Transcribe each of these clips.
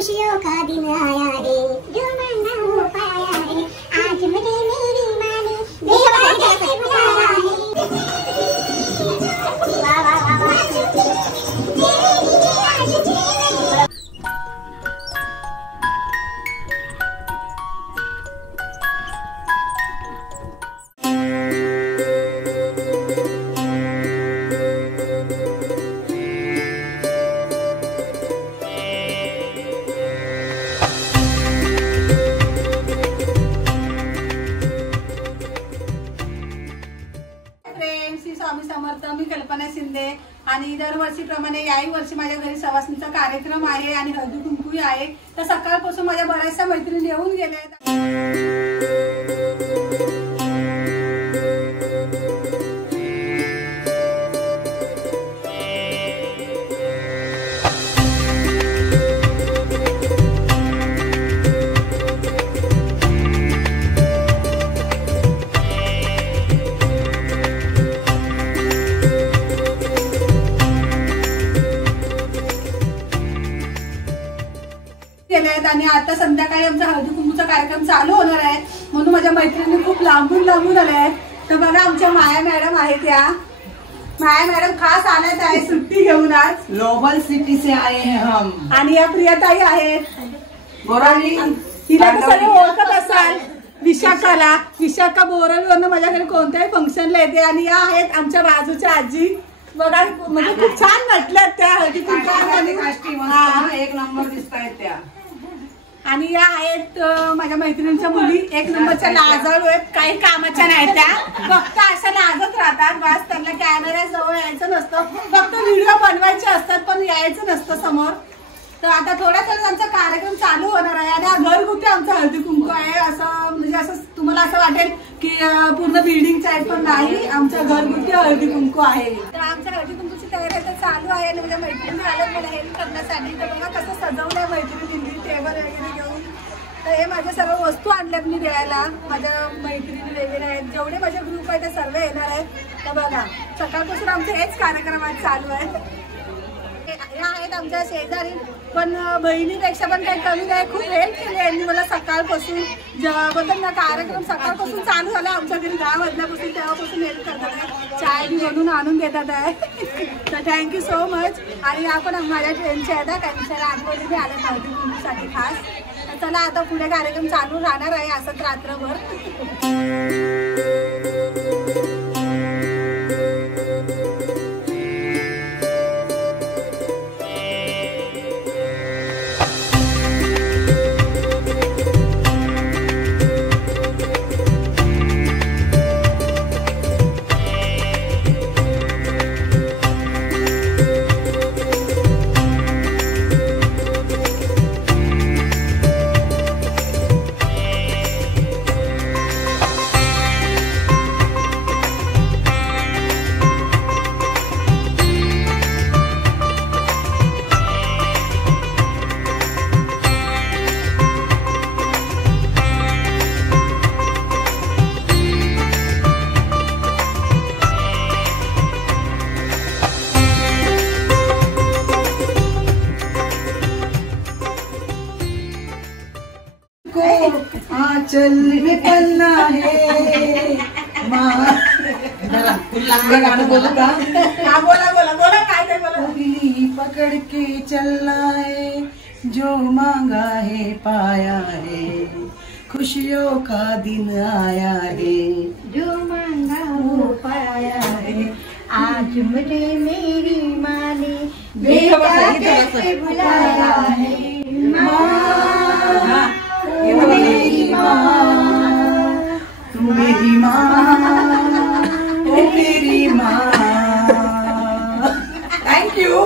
खुशियों का दिन आया है, जो मांगा वो पाया है, आज मुझे मेरी माँ ने बेवफा कैसे बुलाया है। वाह वाह वाह वाह। स्वामी समर्थ। मी कल्पना शिंदे आणि दरवर्षीप्रमाणे याही वर्षी माझ्या घरी सवासणीचा कार्यक्रम आहे आणि हळदी कुंकू आहे। तर सकाळपासून माझ्या बऱ्याचशा मैत्रिणी येऊन गेल्या। आणि आता संध्याकाळी आमचा हळदी कुंकूचा कार्यक्रम चालू होणार आहे, म्हणून माझ्या मैत्रिणी खूप लांबून आल्या आहेत। तर बघा आमच्या माया मॅडम आहेत, त्या माया मॅडम खास आल्यात आहे सुट्टी घेऊन आज। ग्लोबल सिटी से आए हैं हम। आणि या प्रियताई आहेत बोराली, तिला तर सगळे ओळखत असाल विशाखाला। विशाखा बोरालीवरनं माझ्या घरी कोणत्याही फंक्शनला येते। आणि या आहेत आमच्या बाजूच्या आजी, बघा म्हणजे खूप छान नटल्यात त्या हळदी कुंकू, एक नंबर दिसतायत त्या। आणि या आहेत माझ्या मैत्रिणींच्या मुली, एक नंबरच्या लाजाळू आहेत, काही कामाच्या नाही त्या, फक्त अशा लाजत राहतात बस। त्यांना कॅमेरा जवळ यायचं नसतं, फक्त व्हिडिओ बनवायचे असतात पण यायचं नसतं समोर। तर आता थोड्या थोड्यात आमचा कार्यक्रम चालू होणार आहे आणि घरगुती आमचा हळदी कुंकू आहे। असं म्हणजे असं तुम्हाला असं वाटेल की पूर्ण बिल्डिंगच्या आहेत, पण नाही, आमच्या घरगुती हळदी कुंकू आहे। तर आमच्या हळदी कुंकूची तयारी आता चालू आहे आणि माझ्या मैत्रिणी आल्यात मला हेल्प करण्यासाठी। तर बघा कसं सजवलंय मैत्रिणींनी टेबल वगैरे घेऊन। तर हे माझ्या सर्व वस्तू आणल्यात मी द्यायला, माझ्या मैत्रिणी वगैरे आहेत, जेवढे माझे ग्रुप आहे ते सर्व येणार आहेत। तर बघा सकाळपासून आमचे हेच कार्यक्रम आज चालू आहेत। या आहेत आमच्या शेजारी, पण बहिणीपेक्षा पण काही कमी नाही, खूप हेल्प केली यांनी मला सकाळपासून। जेव्हा कार्यक्रम सकाळपासून चालू झाला आमच्या घरी 10 वाजल्यापासून, तेव्हापासून हेल्प करतात आहे, चाय बी बनवून आणून देतात आहे। तर थँक्यू सो मच। आणि आपण माझ्या फ्रेंडच्या आहेत, त्यांच्या आठवणी बी आल्या हळदी कुंकूसाठी खास। तर चला आता पुढे कार्यक्रम चालू राहणार आहे असंच रात्रभर। चल निकलना है गाना बोला का? बोला बोला बोला काय बोला। पकड़ के चलना है, जो मांगा है पाया है, खुशियों का दिन आया है, जो मांगा वो पाया है, आज मुझे मेरी माँ ने बेवफा कैसे बुलाया है। मेरी माँ, तू मेरी माँ, ओ मेरी माँ। थँक्यू।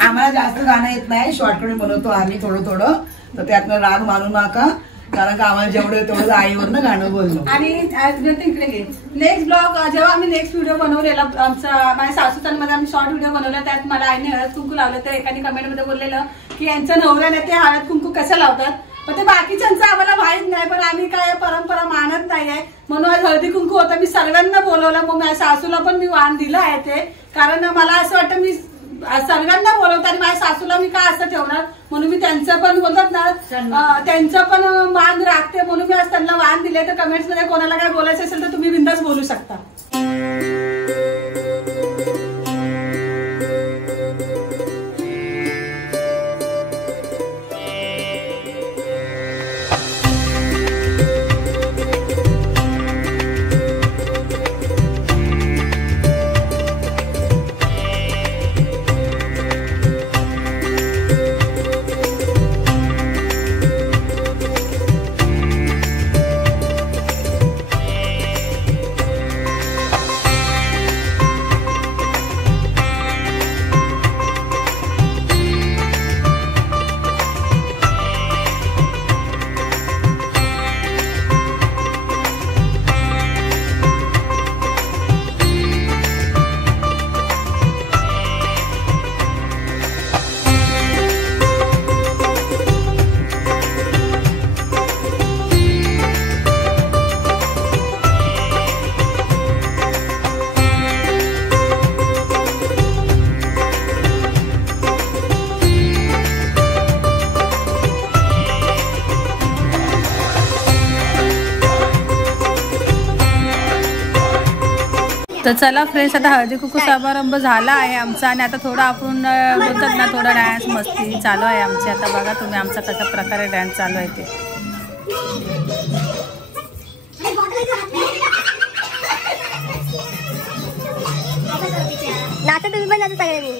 आम्हाला जास्त गाणं येत नाही, शॉर्टकट बनवतो आम्ही थोडं थोडं, तर त्यातनं राग मानू नका, कारण का आम्हाला जेवढं तेवढं आईवरनं गाणं बोललो। आणि इकडे घे नेक्स्ट ब्लॉग, जेव्हा आम्ही नेक्स्ट व्हिडिओ बनवलेला आमचा माझ्या सासूचांमध्ये आम्ही शॉर्ट व्हिडिओ बनवला, त्यात मला आईने हळद कुंकू लावलं। तर एकाने कमेंटमध्ये बोललेलं की यांच्या नवऱ्याने ते हळद कुंकू कसं लावतात, पण ते बाकीच्यांचं आम्हाला माहित नाही, पण आम्ही काय परंपरा मानत नाहीये, म्हणून आज हळदी कुंकू होतं। मी सर्वांना बोलवलं, मग माझ्या सासूला पण मी वाण दिलं आहे ते, कारण मला असं वाटतं मी सर्वांना बोलवतात आणि माझ्या सासूला मी काय असं ठेवणार म्हणून मी त्यांचं पण बोलतात ना त्यांचं पण मान राखते म्हणून मी आज त्यांना मान दिले. तर कमेंट्स मध्ये कोणाला काय बोलायचं असेल तर तुम्ही बिंदास बोलू शकता. तर चला फ्रेंड्स, आता हळदी कुंकू समारंभ झाला आहे आमचा आणि आता थोडं आपण बोलतात ना थोडा डान्स मस्ती चालू आहे आमची. आता बघा तुम्ही आमचा कशा प्रकारे डान्स चालू आहे ते. नाचा तुम्ही पण नाचा सगळ्यांनी.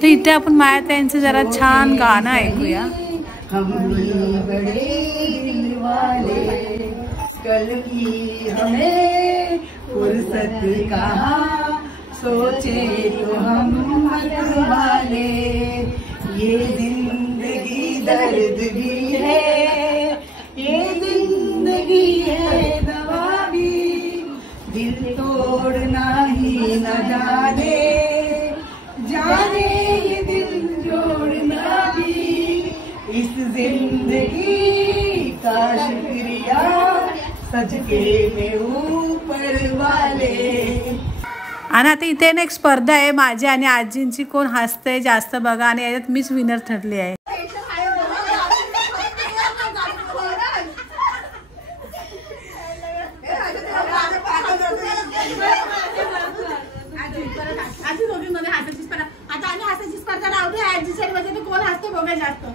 तर इथे आपण मायाताईंचं जरा छान गाणं ऐकूया. हम बड़े दिल वाले, कल की हमें फुर्सत कहाँ, सोचे तो हम मत वाले. ये जिंदगी दर्द भी है, ये जिंदगी है दवा भी, दिल तोड़ना ही न जाने, जाने ये दिल जोड़ना भी. इस जिंदगी का शुक्रिया सजके में ऊपर वाले. आणि आता इथे ना एक स्पर्धा आहे माझी आणि आजींची, कोण हसते जास्त बघा आणि याच्यात मीच विनर ठरली आहे. आजी दोघींमध्ये हाताची स्पर्धा. आता आम्ही हाताची स्पर्धा लावली आजी साईड मध्ये कोण हसतो बघा जास्त.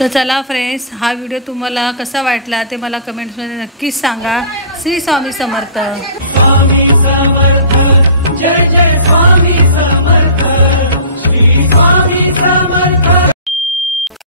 तर चला फ्रेंड्स, हा व्हिडिओ तुम्हाला कसा वाटला ते मला कमेंट्समध्ये नक्कीच सांगा. श्री स्वामी समर्थ.